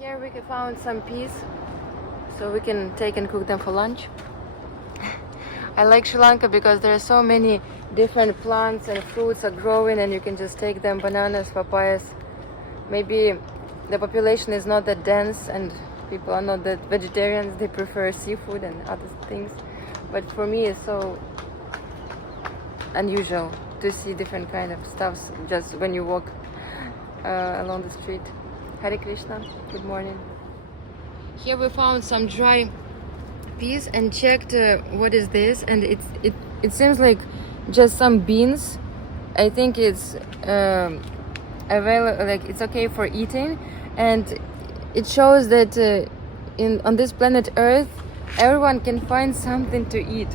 Here we found some peas, so we can take and cook them for lunch. I like Sri Lanka because there are so many different plants and fruits are growing, and you can just take them, bananas, papayas. Maybe the population is not that dense and people are not that vegetarians, they prefer seafood and other things. But for me it's so unusual to see different kind of stuffs just when you walk along the street. Hare Krishna, good morning. Here we found some dry peas and checked what is this, and it seems like just some beans. I think it's available, like it's okay for eating, and it shows that on this planet Earth everyone can find something to eat.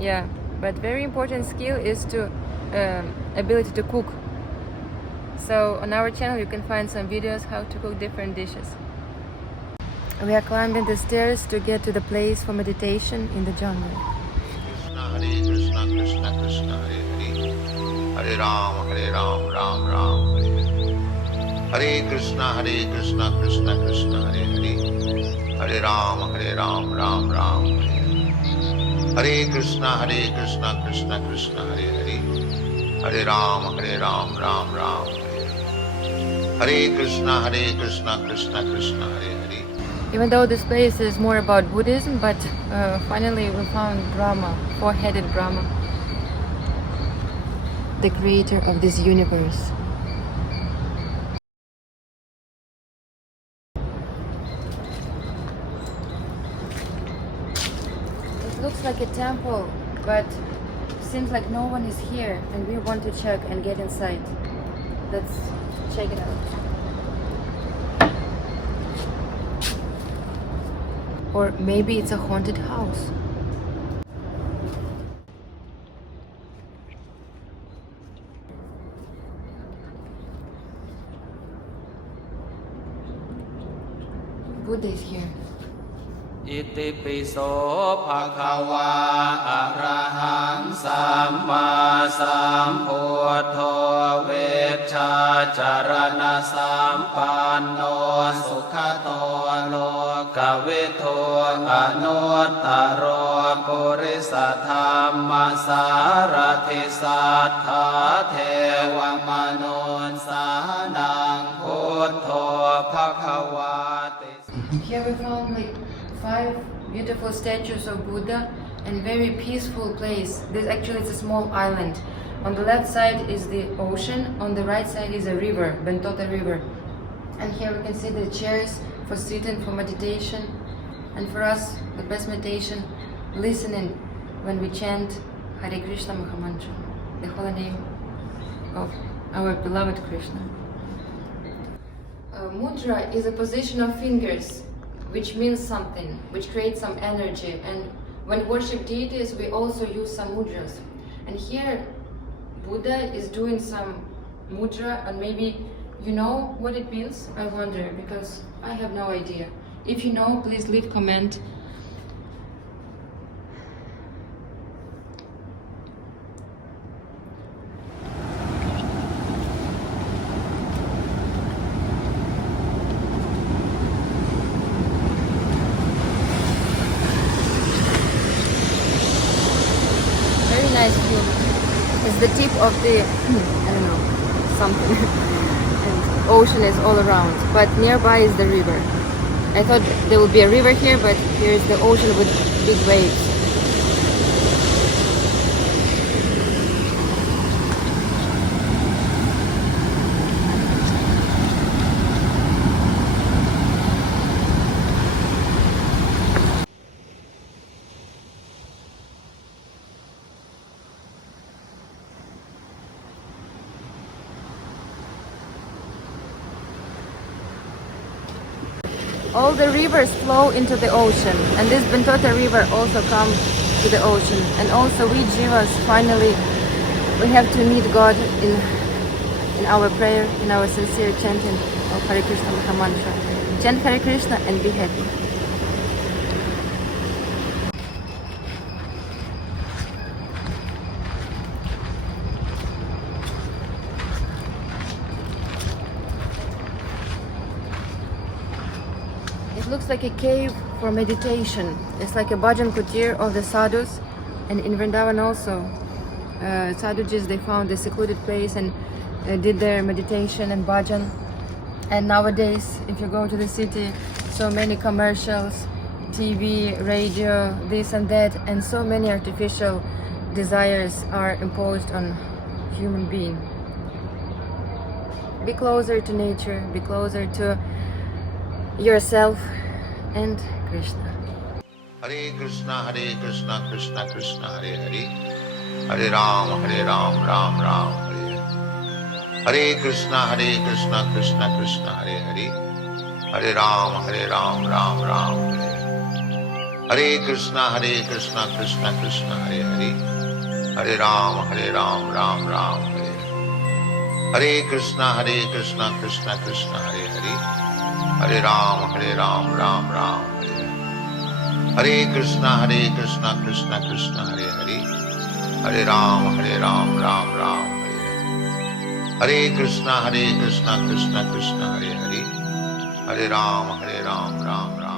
Yeah, but very important skill is to ability to cook. So on our channel you can find some videos how to cook different dishes. We are climbing the stairs to get to the place for meditation in the jungle. Hare Krishna, Krishna Krishna, Hare Hare, Hare Rāma, Rāma Rāma, Hare Hare. Hare Krishna, Krishna Krishna, Hare Hare, Hare Rāma, Rāma Rāma, Hare Hare. Hare Krishna, Krishna Krishna, Hare Hare, Hare Rāma, Rāma Rāma, Hare Hare. Hare Krishna, Krishna Krishna, Hare Hare. Even though this place is more about Buddhism, but finally we found Rāma, four-headed Rāma, the creator of this universe. It looks like a temple, but seems like no one is here, and we want to check and get inside. Let's check it out. Or maybe it's a haunted house. Buddha is here. Iti piso bhagava arahang samma sambuddho veccha charana sampanno sukhato lokavitto anuttaro purisa dhamma sarathi sattha deva manunsanang buddho bhagavati. Here we found like 5 beautiful statues of Buddha and very peaceful place. This actually is a small island. On the left side is the ocean, on the right side is a river, Bentota River. And here we can see the chairs for sitting, for meditation. And for us, the best meditation, listening when we chant Hare Krishna Mahamantra, the holy name of our beloved Krishna. Mudra is a position of fingers, which means something, which creates some energy. And when worship deities, we also use some mudras. And here, Buddha is doing some mudra, and maybe you know what it means? I wonder, because I have no idea. If you know, please leave comment. Nice view. It's the tip of the, I don't know, something. And ocean is all around, but nearby is the river. I thought there would be a river here, but here is the ocean with big waves. All the rivers flow into the ocean, and this Bentota River also comes to the ocean. And also we Jivas, finally, we have to meet God in our prayer, in our sincere chanting of Hare Krishna Mahamantra. Chant Hare Krishna and be happy. It looks like a cave for meditation. It's like a bhajan kutir of the sadhus, and in Vrindavan also, sadhujis, they found a secluded place and did their meditation and bhajan. And nowadays, if you go to the city, so many commercials, TV, radio, this and that, and so many artificial desires are imposed on human being. Be closer to nature, be closer to yourself and Krishna. Hare Krishna, Krishna Krishna, Hare Hare. Hare Rāma, Ram Ram, Hare Hare. Hare Krishna, Krishna Krishna, Hare Hare. Hare Rāma, Ram Ram, Hare Hare. Hare Krishna, Krishna Krishna, Hare Hare. Hare Rāma, Ram Ram, Hare Hare. Hare Krishna, Krishna Krishna, Hare Hare. Hare Rāma, Ram Ram, Hare Hare. Hare Krishna, Krishna Krishna, Hare Hare. Hare Rāma, Ram Ram, Hare Hare. Hare Krishna, Krishna Krishna, Hare Hare. Hare Rāma, Ram Ram.